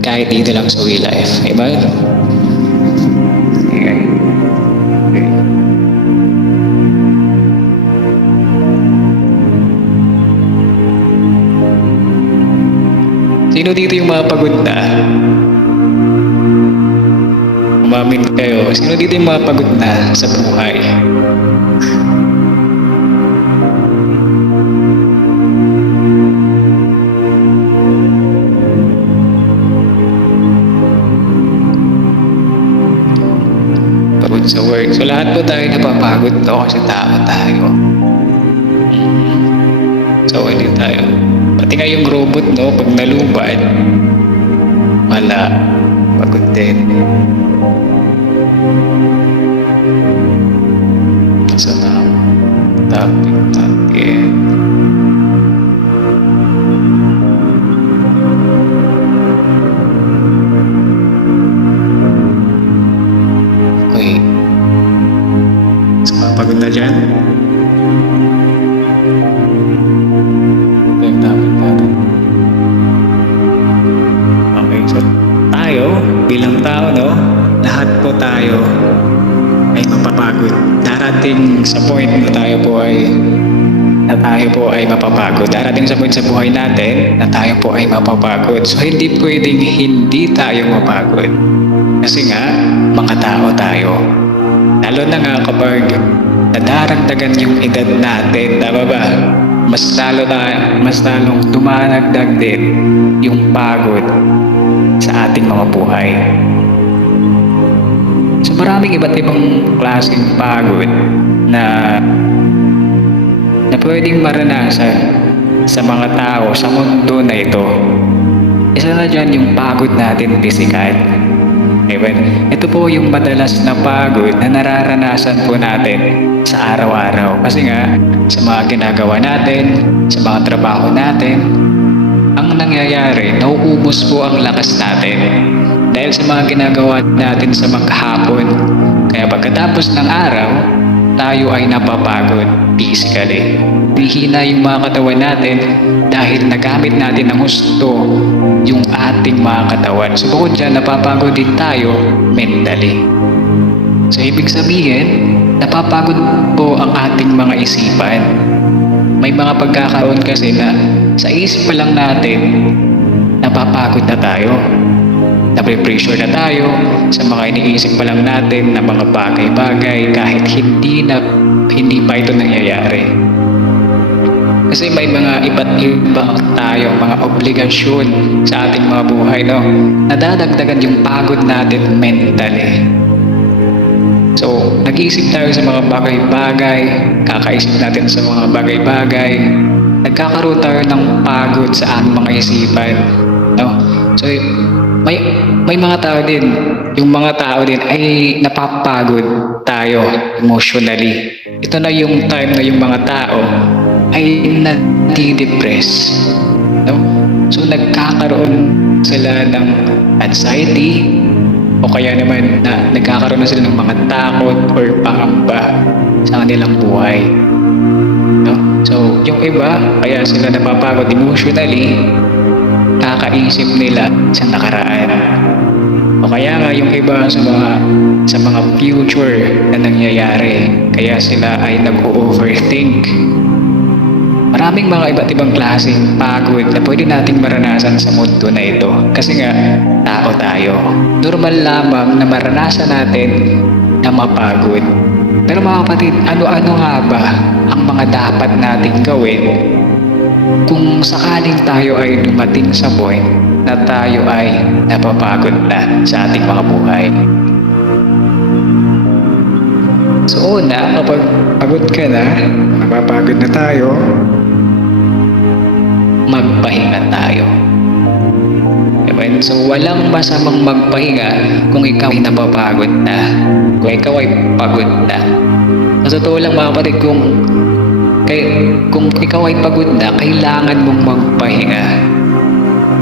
Kahit dito lang sa We Life. Diba? Okay. Sino dito yung mga pagod na? Umamin kayo. Sino dito yung mga pagod na sa buhay? Pagod sa work. So lahat po tayo napapagod to kasi tao tayo. So hindi tayo. Pati nga yung robot, no, pag nalubad, wala, pagod din. So na, topic natin. Okay. So pagod na dyan? Ito yung topic natin. Okay, so tayo, bilang tao, no, lahat po tayo ay mapapagod. Darating sa point na tayo po ay mapapagod. Darating sa point sa buhay natin na tayo po ay mapapagod. So hindi pwedeng hindi tayo mapagod. Kasi nga, mga tao tayo. Lalo na nga kapag nadaragdagan yung edad natin, tama ba? Mas lalong dumadagdag din yung pagod sa ating mga buhay. So maraming iba't ibang klaseng pagod na pwedeng maranasan sa mga tao sa mundo na ito. Isa na dyan yung pagod natin pisikal. Diba? Ito po yung madalas na pagod na nararanasan po natin sa araw-araw. Kasi nga, sa mga ginagawa natin, sa mga trabaho natin, ang nangyayari, nauubos po ang lakas natin. Dahil sa mga ginagawa natin sa maghapon. Kaya pagkatapos ng araw, tayo ay napapagod physically. Hihina yung mga katawan natin dahil nagamit natin ng gusto yung ating mga katawan. So bukod dyan, napapagod din tayo mentally. So ibig sabihin, napapagod po ang ating mga isipan. May mga pagkakaroon kasi na sa isip pa lang natin, napapagod na tayo. Nape-pressure na tayo sa mga iniisip pa lang natin na mga bagay-bagay kahit hindi pa ito nangyayari. Kasi may mga iba't ibang tayo, mga obligasyon sa ating mga buhay, no? Nadadagdagan yung pagod natin mentally. So, nag-iisip tayo sa mga bagay-bagay, kakaisip natin sa mga bagay-bagay, nagkakaroon tayo ng pagod sa ating mga isipan, no? So, may mga tao din, yung mga tao din ay napapagod tayo emotionally. Ito na yung time na yung mga tao ay nadi-depress, no? So nagkakaroon sila ng anxiety o kaya naman na nagkakaroon na sila ng mga takot or pangamba sa kanilang buhay, no? So yung iba kaya sila napapagod emotionally, kakaisip nila sa nakaraan. O kaya nga yung iba sa mga future na nangyayari, kaya sila ay nag-overthink. Maraming mga iba't ibang klaseng pagod na pwede nating maranasan sa mundo na ito. Kasi nga, tao tayo. Normal lamang na maranasan natin na mapagod. Pero mga kapatid, ano-ano nga ba ang mga dapat nating gawin kung sakaling tayo ay dumating sa point na tayo ay napapagod na sa ating mga buhay? So una, kapag pagod ka na, napapagod na tayo, magpahinga tayo. Diba? So walang masamang magpahinga kung ikaw ay napapagod na, kung ikaw ay pagod na. Sa totoo lang mga kapatid, kung ikaw ay pagod na, kailangan mong magpahinga.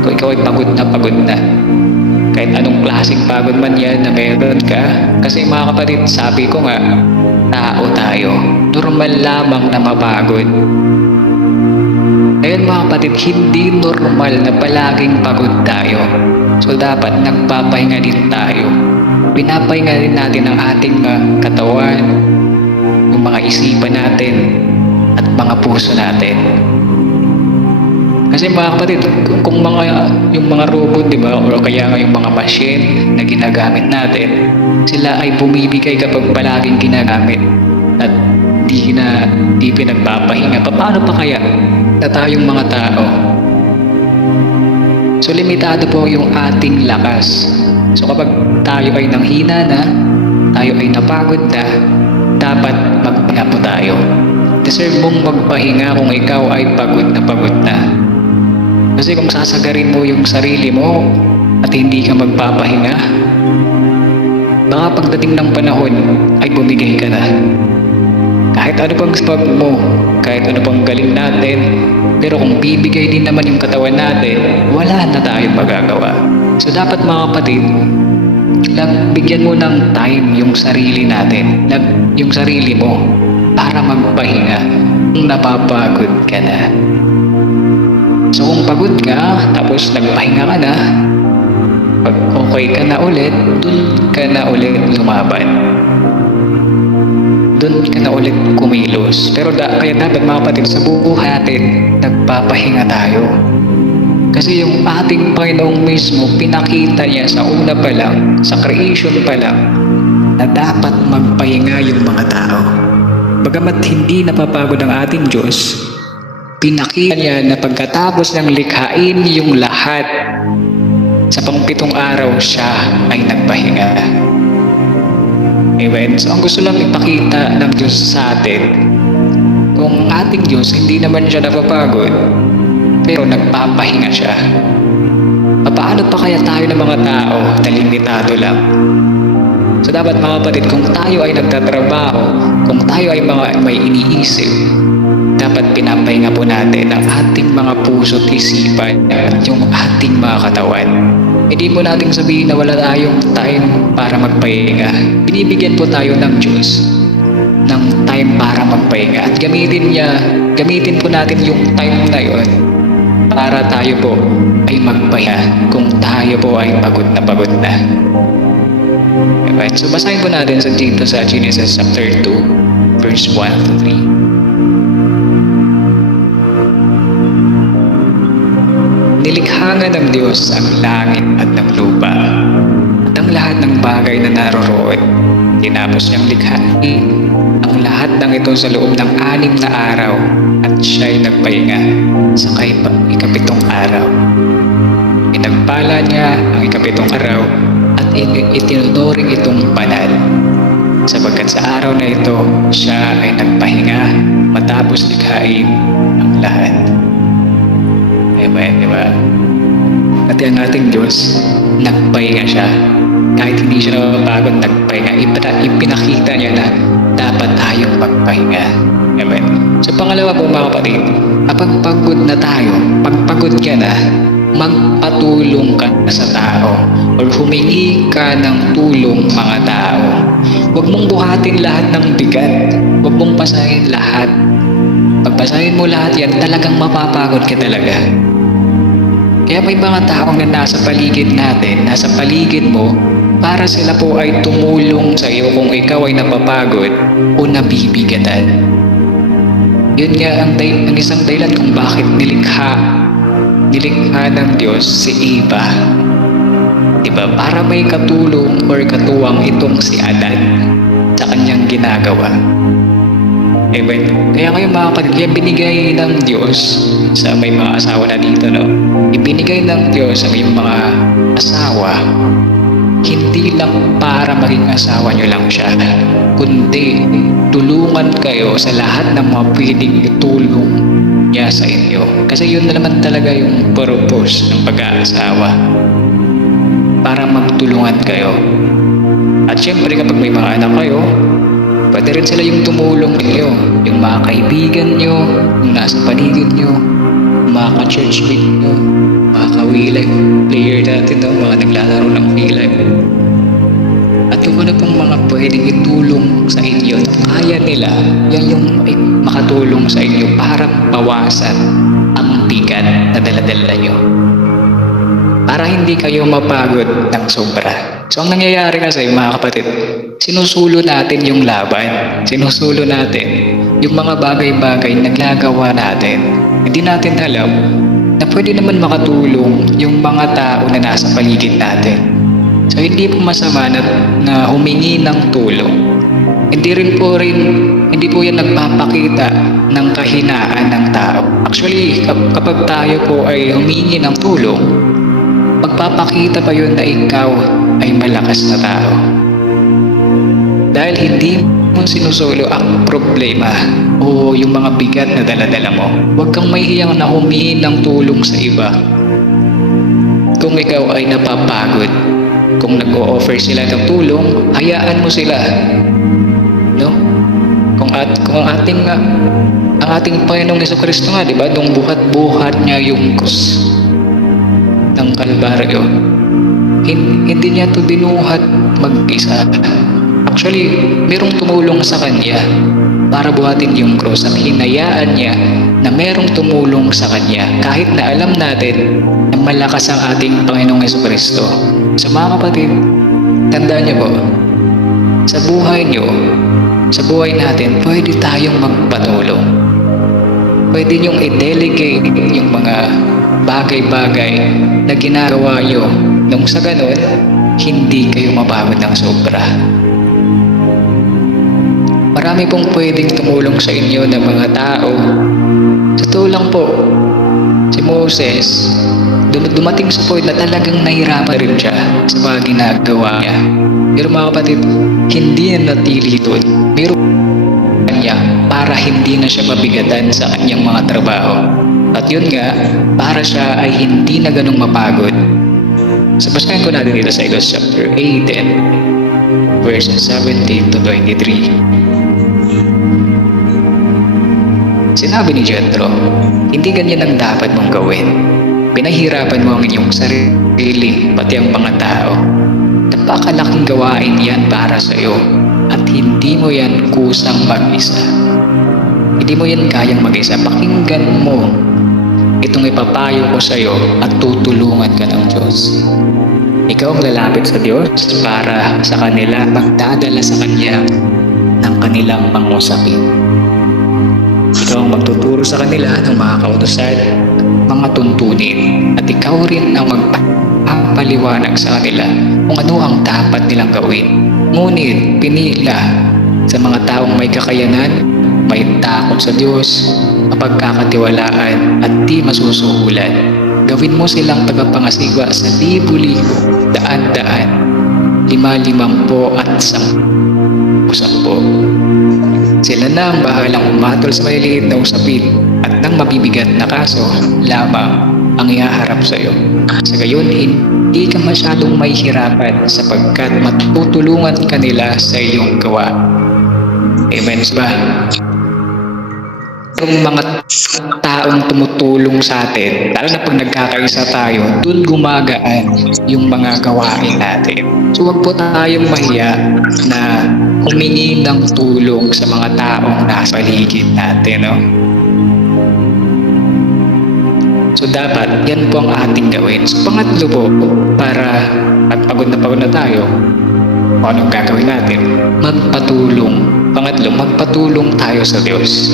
Kung ikaw ay pagod na, kahit anong klaseng pagod man yan na meron ka. Kasi mga kapatid, sabi ko nga, tao tayo. Normal lamang na mapagod. Ngayon mga kapatid, hindi normal na palaging pagod tayo. So dapat nagpapahinga din tayo. Pinapahinga rin natin ang ating katawan, yung mga isipan natin, at mga puso natin. Kasi mga kapatid, kung yung mga robot, di ba, o kaya nga yung mga machine na ginagamit natin, sila ay bumibigay kapag palaging ginagamit at di pinagpapahinga. Paano pa kaya na tayong mga tao? So limitado po yung ating lakas. So kapag tayo ay nanghina na, tayo ay napagod na, dapat magpahinga po tayo. Deserve mong magpahinga kung ikaw ay pagod na. Kasi kung sasagarin mo yung sarili mo at hindi ka magpapahinga, baka pagdating ng panahon ay bumigay ka na. Kahit ano pang spag mo, kahit ano pang galing natin, pero kung bibigay din naman yung katawan natin, wala na tayong magagawa. So dapat mga kapatid, bigyan mo ng time yung sarili natin, yung sarili mo, para magpahinga kung napapagod ka na. So kung pagod ka, tapos nagpahinga ka na, pag okay ka na ulit, dun ka na ulit lumaban. Dun ka na ulit kumilos. Pero kaya dapat mga kapatid, sa buhay natin, nagpapahinga tayo. Kasi yung ating Panginoong mismo, pinakita niya sa una pa lang, sa creation pa lang, na dapat magpahinga yung mga tao. Bagamat hindi napapagod ang ating Diyos, pinakita niya na pagkatapos ng likhain yung lahat, sa pang-7 araw siya ay nagpahinga. Amen. So ang gusto lang ipakita ng Diyos sa atin, kung ating Diyos hindi naman siya napapagod, pero nagpapahinga siya. Paano pa kaya tayo ng mga tao na limitado lang? So dapat mga kapatid, kung tayo ay nagtatrabaho, kung tayo ay may iniisip, dapat pinapahinga po natin ang ating mga puso at isipan at yung ating mga katawan. Hindi po natin sabihin na wala tayong time para magpahinga. Binibigyan po tayo ng Diyos ng time para magpahinga at gamitin po natin yung time na yon para tayo po ay magpahinga kung tayo po ay pagod na. Right? So basahin po natin dito sa Genesis chapter 2 verse 1 to 3. Nilikha nga ng Diyos ang langit at ng lupa at ang lahat ng bagay na naroroon. Tinapos niyang likhain ang lahat ng ito sa loob ng 6 na araw at siya'y nagpahinga sa ika-7 araw. Pinagpala niya ang ika-7 araw at itinuturing itong banal, sapagkat sa araw na ito siya ay nagpahinga matapos likhain ang lahat. Amen, diba? At ang ating Diyos, nagpahinga siya. Kahit hindi siya napapagod, nagpahinga. Ipinakita niya na dapat tayong magpahinga. Amen. So pangalawa po mga kapatid, kapag pagod na tayo, pagpagod ka na, magpatulong ka na sa tao or humingi ka ng tulong mga tao. Huwag mong buhatin lahat ng bigat. Huwag mong pasahin lahat. Pagpasahin mo lahat yan, talagang mapapagod ka talaga. Kaya may mga taong na nasa paligid natin, nasa paligid mo, para sila po ay tumulong sa iyo kung ikaw ay napapagod o nabibigatan. Yun nga ang isang dahilan kung bakit nilikha ng Diyos si Eva. Diba? Para may katulong or katuwang itong si Adan sa kanyang ginagawa. Amen. Kaya ngayon mga kapatid, kaya binigay ng Diyos sa may mga asawa na dito, no? Ibinigay ng Diyos sa may mga asawa, hindi lang para maging asawa nyo lang siya, kundi tulungan kayo sa lahat ng mga pwedeng itulong niya sa inyo. Kasi yun na naman talaga yung purpose ng pag-aasawa, para magtulungan kayo. At syempre kapag may mga anak kayo, pwede rin sila yung tumulong ninyo, yung mga kaibigan nyo, yung nasa paligid nyo, mga ka-churchmate nyo, mga ka-wheellife player natin, no? Mga naglalaro ng wheellife. At kung ano pong mga pwedeng itulong sa inyo, kaya nila, yan yung makatulong sa inyo para bawasan ang bigat na dala-dala nyo. para hindi kayo mapagod ng sobra. So ang nangyayari kasi mga kapatid, sinusulo natin yung laban, sinusulo natin yung mga bagay-bagay na ginagawa natin. Hindi natin alam na pwede naman makatulong yung mga tao na nasa paligid natin. So hindi po masama na humingi ng tulong. Hindi po yan nagpapakita ng kahinaan ng tao. Actually, kapag tayo po ay humingi ng tulong, magpapakita pa yun na ikaw ay malakas na tao. Dahil hindi mo sinusulo ang problema o yung mga bigat na daladala mo. Huwag kang mahihiyang na humingi ng tulong sa iba. Kung ikaw ay napapagod, kung nag-o-offer sila ng tulong, hayaan mo sila. No? Kung ang ating Panginoong Jesucristo nga, di ba, nung buhat-buhat niya yung krus ng Kalbaryo, hindi niya to binuhat mag-isa. Actually, merong tumulong sa kanya para buhatin yung krus at hinayaan niya na merong tumulong sa kanya kahit na alam natin na malakas ang ating Panginoong Jesucristo. So mga kapatid, tandaan niyo po, sa buhay niyo, sa buhay natin, pwede tayong magpatulong. Pwede niyong i-delegate yung mga bagay-bagay na ginagawa niyo nung sa ganun, hindi kayo mapagod ng sobra. Marami pong pwedeng tumulong sa inyo ng mga tao. Sa tulang po, si Moses, dumating sa point na talagang nahirapan rin siya sa mga ginagawa niya. Pero mga kapatid, hindi na natili doon. Meron niya para hindi na siya mabigatan sa kanyang mga trabaho. At yun nga, para siya ay hindi na ganun mapagod. So basahin ko natin dito sa Exodus chapter 18, verses 17 to 23. Sinabi ni Jethro, hindi ganyan ang dapat mong gawin. Pinahirapan mo ang inyong sarili, pati ang mga tao. Napakalaking gawain yan para sa iyo at hindi mo yan kusang mag-isa. Hindi mo yan kayang mag-isa. Pakinggan mo itong ipapayo ko sa iyo at tutulungan ka ng Diyos. Ikaw ang lalapit sa Diyos para sa kanila magdadala sa Kanya ng kanilang pangusapin. Ikaw ang magtuturo sa kanila ng mga kautusan, mga tuntunin, at ikaw rin ang magpapaliwanag sa kanila kung ano ang dapat nilang gawin. Ngunit pinila sa mga taong may kakayanan, may takot sa Diyos, mapagkakatiwalaan at di masusuhulan. Gawin mo silang tagapangasigwa sa libu-libo, daan-daan, 50-50 at 10-10. Sila na ang bahalang umatol sa maliliit na usapin at ng mabibigat na kaso lamang ang ihaharap sa iyo. Sa gayon, hindi ka masyadong mahihirapan sapagkat matutulungan ka nila sa iyong gawa. Amen ba? Yung mga taong tumutulong sa atin, lalo na pag nagkakaisa tayo, doon gumagaan yung mga gawain natin. So huwag po tayong mahiya na humingi ng tulong sa mga taong nasa paligid natin. No? So dapat, yan po ang ating gawin. So pangatlo po, para at pagod na tayo, anong gagawin natin? Magpatulong. Pangatlo, magpatulong tayo sa Diyos.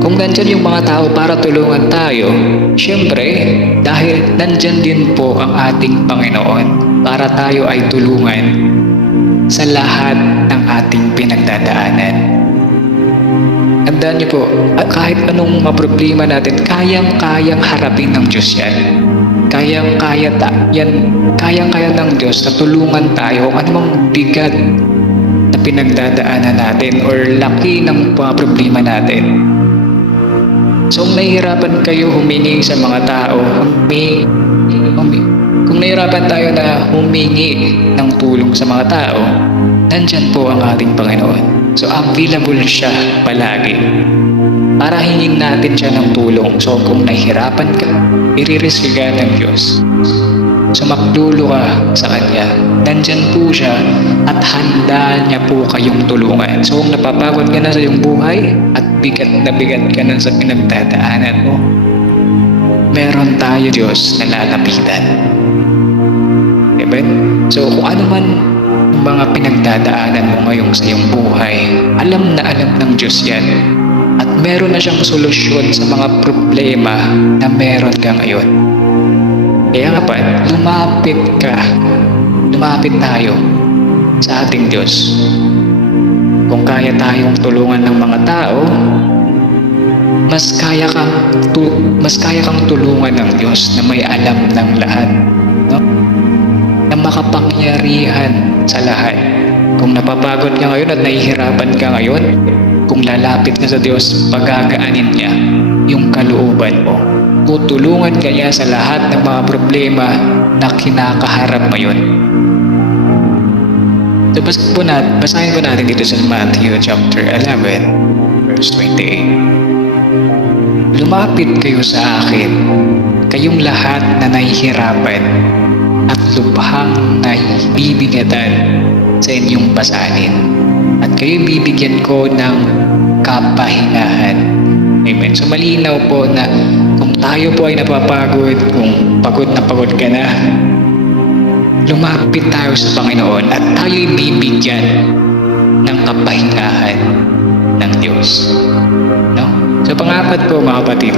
Kung nandyan yung mga tao para tulungan tayo, syempre, dahil nandyan din po ang ating Panginoon para tayo ay tulungan sa lahat ng ating pinagdadaanan. Tandaan niyo po, kahit anong problema natin, kayang-kayang harapin ng Diyos yan. Kayang-kaya ng Diyos na tulungan tayo kung anumang bigat na pinagdadaanan natin or laki ng mga problema natin. So kung nahihirapan kayo humingi sa mga tao, kung nahihirapan tayo na humingi ng tulong sa mga tao, nandyan po ang ating Panginoon. So available siya palagi para hingin natin siya ng tulong. So kung nahihirapan ka, i-risk ka ng Diyos. So magdulo ka sa Kanya. Nandyan po siya at handa niya po kayong tulungan. So kung napapagod ka na sa iyong buhay at bigat na bigat ka na sa pinagdadaanan mo, meron tayo Diyos na lalapitan. So kung ano man ang mga pinagdadaanan mo ngayon sa iyong buhay, alam na alam ng Diyos yan. At meron na siyang solusyon sa mga problema na meron ka ngayon. Kaya nga pa, lumapit tayo sa ating Diyos. Kung kaya tayong tulungan ng mga tao, mas kaya kang tulungan ng Diyos na may alam ng lahat, no? Na makapangyarihan sa lahat. Kung napapagod ka ngayon at nahihirapan ka ngayon, kung lalapit ka sa Diyos, pagagaanin niya yung kalooban mo. Tutulungan ka niya sa lahat ng mga problema na kinakaharap ngayon. So, basahin po natin dito sa Matthew chapter 11, verse 28. Lumapit kayo sa akin, kayong lahat na nahihirapan at lubhang nahibibigatan sa inyong pasanin, at kayo bibigyan ko ng kapahingahan. Amen. So malinaw po na kung tayo po ay napapagod, kung pagod na pagod ka na, lumapit tayo sa Panginoon at tayo'y bibigyan ng kapahingahan ng Diyos. No? So pangapat po mga kapatid,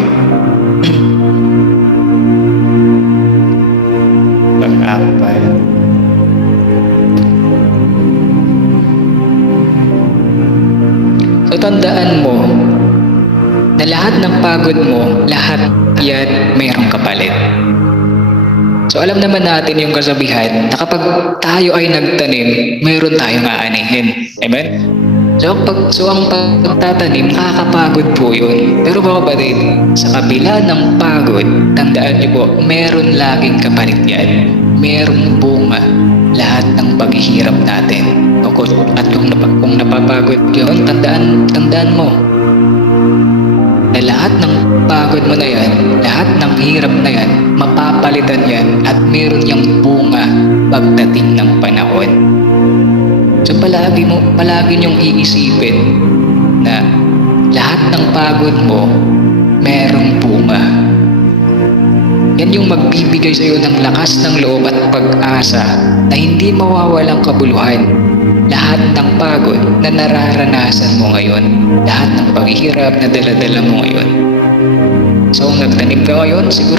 pangapat, so tandaan mo na lahat ng pagod mo, lahat yan mayroong kapalit. So alam naman natin yung kasabihan na kapag tayo ay nagtanim, mayroon tayong aanihin. Amen? So ang pagtatanim, nakakapagod po yun. Pero mga kapatid, sa kabila ng pagod, tandaan niyo po, meron laging kapalit yan. Merong bunga lahat ng paghihirap natin. At kung napapagod yun, tandaan mo na lahat ng pagod mo na yan, lahat ng hirap na yan, mapapalitan yan at meron yung bunga pagdating ng panahon. So palagi niyong iisipin na lahat ng pagod mo, merong bunga. Yan yung magbibigay sa iyo ng lakas ng loob at pag-asa na hindi mawawalang kabuluhan. Lahat ng pagod na nararanasan mo ngayon, lahat ng paghihirap na dala-dala mo ngayon. So kung nagtanim ka ngayon, siguro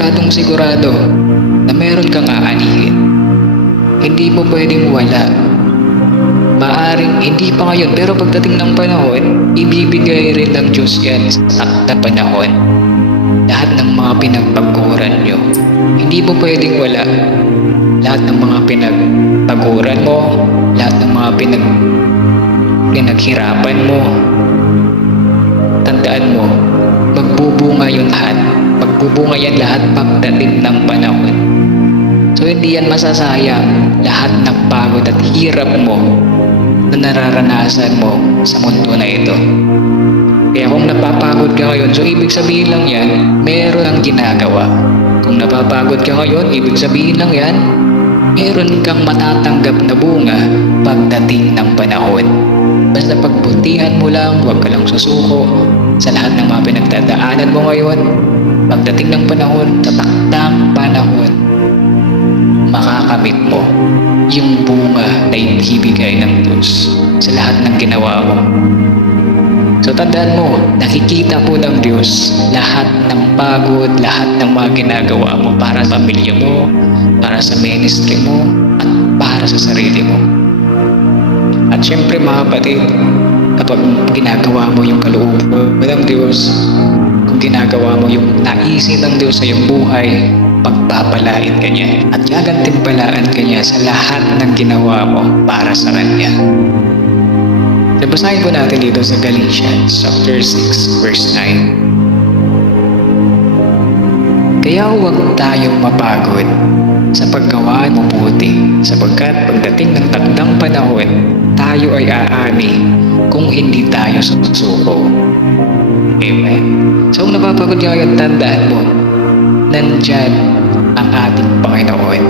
na meron kang aanihin. Hindi mo pwedeng wala. Maaring hindi pa ngayon, pero pagdating ng panahon, ibibigay rin ng Diyos yan sa sakta panahon. Lahat ng mga pinagpaguran nyo, hindi mo pwedeng wala. Lahat ng mga pinagpaguran mo, lahat ng mga pinaghirapan mo, tandaan mo, magbubunga yun lahat. Magbubunga yan lahat pagdating ng panahon. So hindi yan masasayang lahat ng pagod at hirap mo na nararanasan mo sa mundo na ito. Kaya kung napapagod ka ngayon, so ibig sabihin lang yan, meron ang ginagawa. Kung napapagod ka ngayon, ibig sabihin lang yan, meron kang matatanggap na bunga pagdating ng panahon. Basta pagbutihan mo lang, huwag ka lang susuko sa lahat ng mga pinagdadaanan mo ngayon. Pagdating ng panahon, sa takdang panahon, makakamit mo yung bunga na ibibigay ng Diyos sa lahat ng ginawa mo. So tandaan mo, nakikita po ng Diyos lahat ng pagod, lahat ng mga ginagawa mo para sa pamilya mo, para sa ministry mo, at para sa sarili mo. At syempre mga kapatid, kapag ginagawa mo yung kalooban ng Diyos, kung ginagawa mo yung naisin ng Diyos sa iyong buhay, pagpapalain ka niya at gagantimpalaan ka niya sa lahat ng ginawa mo para sa Kanya. Basahin po natin dito sa Galatians chapter 6 verse 9. Kaya huwag tayong mapagod sa paggawa ng mabuti, sapagkat pagdating ng takdang panahon, tayo ay aani kung hindi tayo susuko. Amen. So kung napapagod ka ngayon, tandaan mo, nandyan ang ating Panginoon.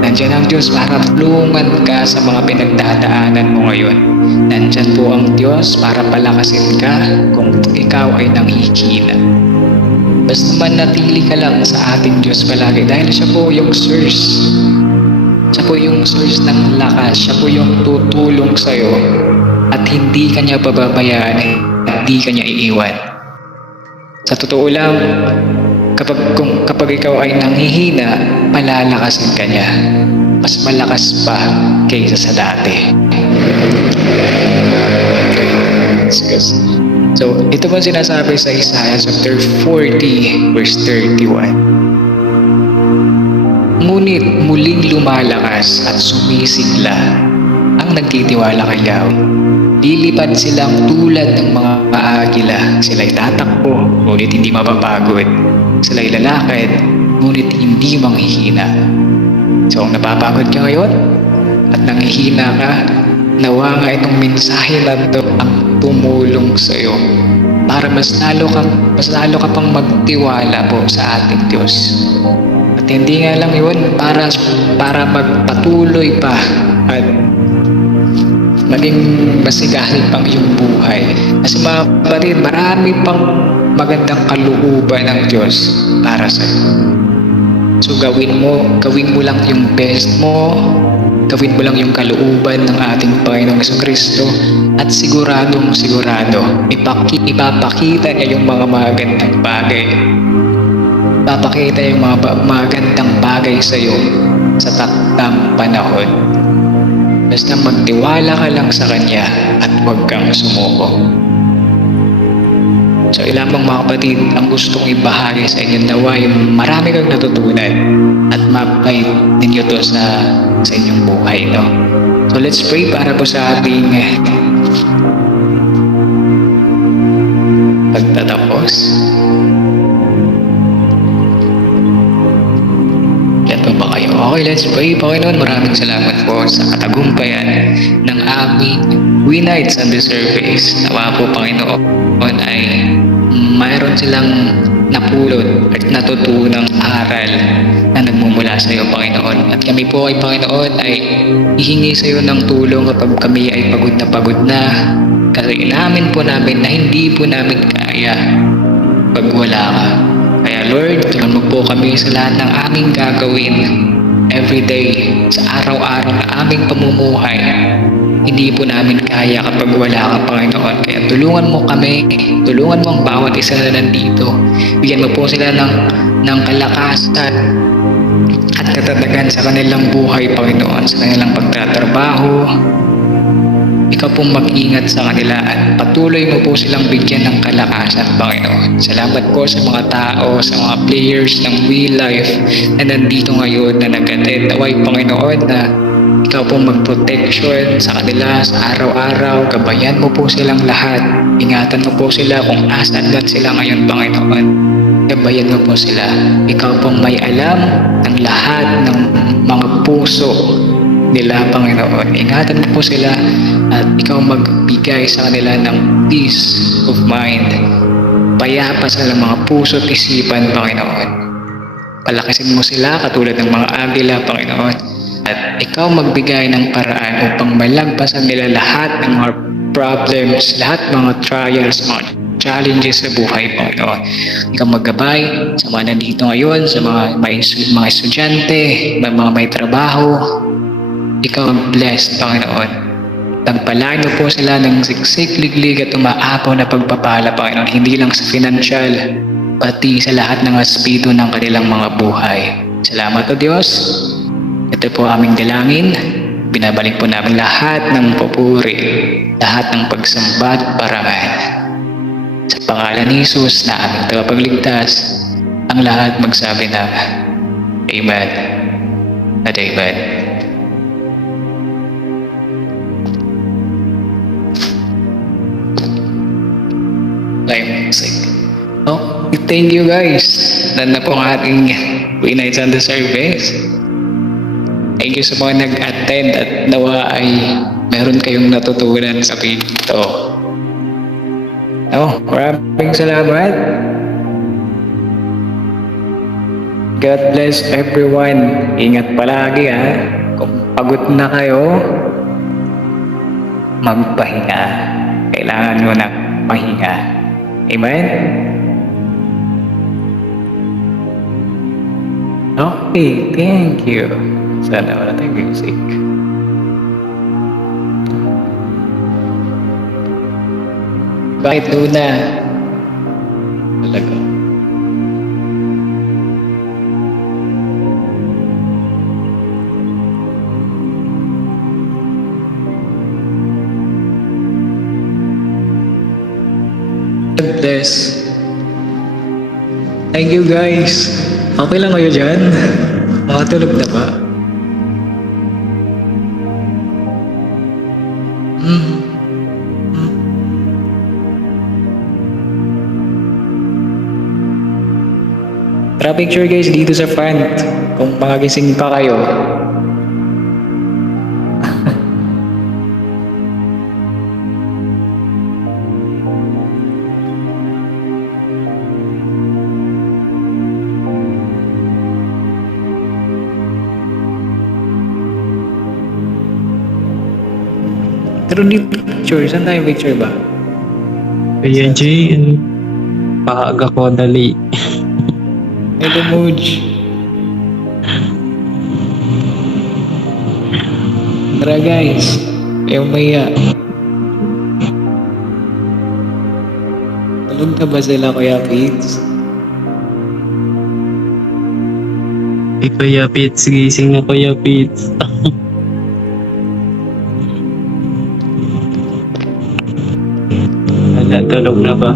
Nandyan ang Diyos para tulungan ka sa mga pinagdadaanan mo ngayon. Nandyan po ang Diyos para palakasin ka kung ikaw ay nanghihina. Basta manatili ka lang sa ating Diyos palagi dahil siya po yung source. Siya po yung source ng lakas. Siya po yung tutulong sa'yo at hindi ka niya pababayaan, hindi ka niya iiwan. Sa totoo lang, kapag ikaw ay nanghihina, palalakasin ka niya. Mas malakas pa kaysa sa dati. So, ito po sinasabi sa Isaiah chapter 40 verse 31. Ngunit muling lumalakas at sumisigla ang nagtitiwala kay Yahweh. Lilipad silang tulad ng mga agila. Sila'y tatakbo, ngunit hindi mapapagod. Sila'y lalakad, ngunit hindi manghihina. So, kung napapagod ka ngayon at nanghihina ka, nawa nga itong mensahe na ito ang tumulong sa iyo para mas lalo ka pang magtiwala po sa ating Diyos. At hindi nga lang yun para magpatuloy pa at maging masigahin pang iyong buhay. Kasi mga kapatid, marami pang magandang kalooban ng Diyos para sa iyo. So gawin mo lang yung best mo. Gawin mo lang yung kalooban ng ating Panginoong Jesucristo at sigurado ipapakita niya yung mga magandang bagay. Ipapakita yung mga magandang bagay sa iyo sa takdang panahon. Basta magtiwala ka lang sa Kanya at huwag kang sumuko. So ilamang mga kapatid, ang gustong ibahagi sa inyo nawa yung marami kang natutunan at mapay ninyo to sa inyong buhay, no? So let's pray para po sa ating pagtatapos. Yan po ba kayo? Okay, let's pray. Panginoon, maraming salamat po sa katagumpayan ng aming We Nights on the Surface. Nawa po, Panginoon, ay mayroon silang napulot at natutunang aral na nagmumula sa iyo, Panginoon. At kami po ay, Panginoon, ay hihingi sa iyo ng tulong kapag kami ay pagod na. Kasi inamin po namin na hindi po namin kaya pag wala ka. Kaya Lord, tulungan mo po kami sa lahat ng aming gagawin everyday, sa araw-araw na aming pamumuhay. Hindi po namin kaya kapag wala ka, Panginoon. Kaya tulungan mo kami, tulungan mo ang bawat isa na nandito. Bigyan mo po sila ng kalakasan at katatagan sa kanilang buhay, Panginoon, sa kanilang pagtatrabaho. Ikaw pong mag-ingat sa kanila at patuloy mo po silang bigyan ng kalakasan, Panginoon. Salamat po sa mga tao, sa mga players ng We Life na nandito ngayon na nag-attend. Naway, Panginoon, na ikaw pong mag-protection sa kanila sa araw-araw. Gabayan mo po silang lahat. Ingatan mo po sila kung asan man sila ngayon, Panginoon. Gabayan mo po sila. Ikaw pong may alam ng lahat ng mga puso nila, Panginoon. Ingatan mo po sila at ikaw magbigay sa kanila ng peace of mind. Payapa sa mga puso at isipan, Panginoon. Palakasin mo sila katulad ng mga agila, Panginoon. At ikaw magbigay ng paraan upang malagpasan nila lahat ng mga problems, lahat ng mga trials, mga challenges sa buhay, Panginoon. Ikaw maggabay sa mga nandito ngayon, sa mga estudyante, mga may trabaho. Ikaw ang blessed, Panginoon. Pagpalain mo po sila ng siksik, liglig at umaapaw na pagpapala, Panginoon. Hindi lang sa financial, pati sa lahat ng aspeto ng kanilang mga buhay. Salamat o Diyos. Ito po aming dalangin. Binabalik po namin lahat ng papuri, lahat ng pagsamba at parangal. Sa pangalan ni Jesus na aming tagapagligtas, ang lahat magsabi na Amen at Amen. Live music. Oh, thank you guys. Nanda po ang ating We Nights on the Service. Thank you sa mga nag-attend at nawa ay meron kayong natutunan sa video ito. Oh, maraming salamat. God bless everyone. Ingat palagi ha. Kung pagod na kayo, magpahinga. Kailangan nyo na pahinga. Amen? Okay, thank you. Sana wala tayong music. Bakit Luna? Talaga. God bless. Thank you guys. Okay lang kayo dyan? Makatulog na ba? Tara picture guys dito sa front. Kung makagising pa kayo. Pero dito picture, saan tayo picture ba? Kuya Jay, paaga ko dali. Hello Moj. Tara guys, ayaw maya. Tulog na ba sila Kuya Pete? Kuya Pits, gising na Kuya Pits. Wala, tulog na ba?